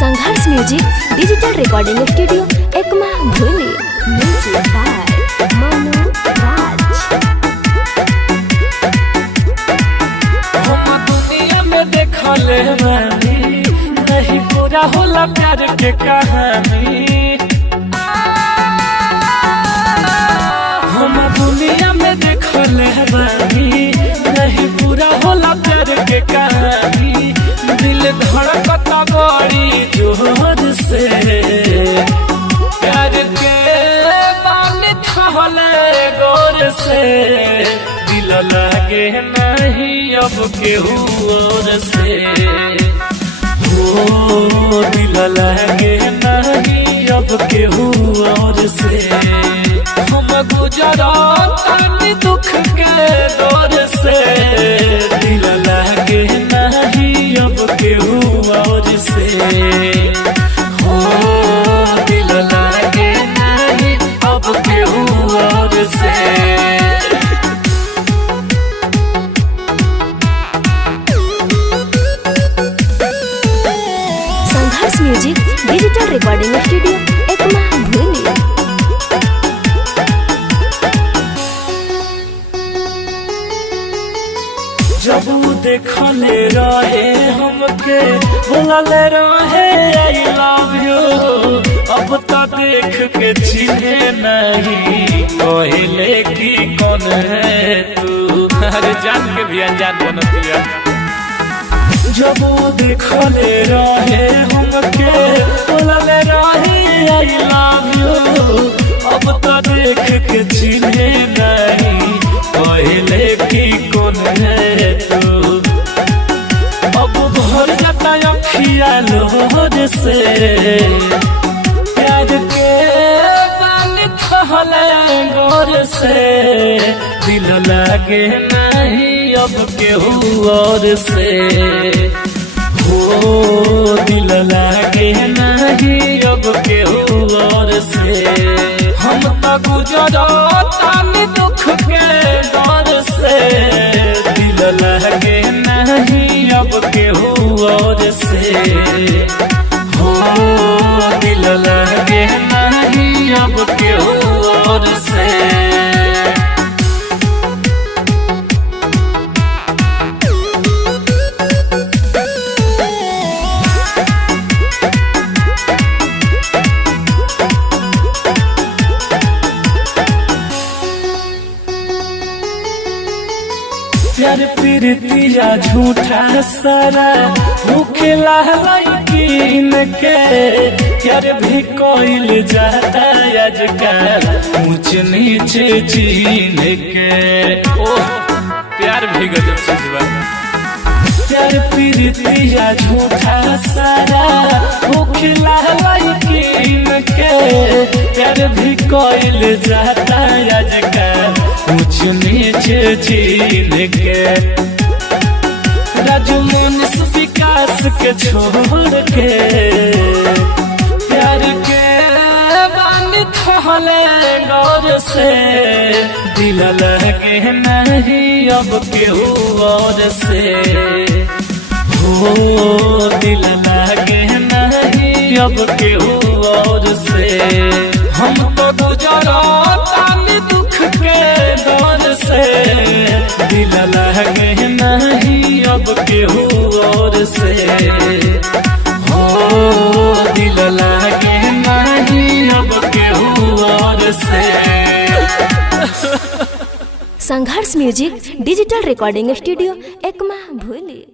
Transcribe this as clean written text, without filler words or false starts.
Sangharsh music digital recording studio Ekma Bhuli music by मनु राज। हम दुनिया में देखले बानी नहीं पूरा होला प्यार के कहानी। हम दुनिया में देखले बानी नहीं पूरा होला प्यार के कहानी। दिल धड़कता बड़ी जोर से प्यार के बानी थहले गोर से। दिल लगे नहीं अब केहू और से हो दिल लगे नहीं अब केहू और से। हम गुजरातानी दुख के दौर से दिल लगे नहीं अब केहू और से हो दिल लगे नहीं अब केहू और से। Sangharsh music digital recording studio Ekma Bhuli. जब देखले रहे हमके बोलले रहे आई लव यू। अब तो देख के चिन्हे नहीं कहले की कौन है तू। अरे जान के भी अनजान बनतिया। जब देखले रहे हमके बोलले रहे आई लव यू। अब तो देख के चिन्हे नहीं कहले की कौन है तू। अब भर जाता अखिया लोर से प्यार के पानी थहले गोर से। दिल लगे नहीं अब केहू और से हो दिल लगे नहीं अब केहू और से। हम तो गुजरातानी दुख के दौर से दिल लगे नहीं अब केहू और से हो दिल लगे नहीं अब केहू और से। प्यार प्रीतिया झूठा सारा मुखला लकीन के। प्यार भी कोइल जाता आजकल ऊंच नीचे चीन के। ओह प्यार भी गजब चीज बा। प्यार प्रीतिया झूठा सारा मुखला लकीन के। प्यार भी कोइल जाता आजकल ऊंच नीचे चीन के। राजू मनीष विकास के छोड़ के प्यार के बानी थहले गौर से। दिल लगे नहीं अब केहू और से हो दिल लगे नहीं अब केहू और से। हम तो गुजरातानी दुख के दौर से दिल लगे नहीं अब केहू और से हो दिल लगे नहीं अब केहू और से। Sangharsh music digital recording studio Ekma भूली।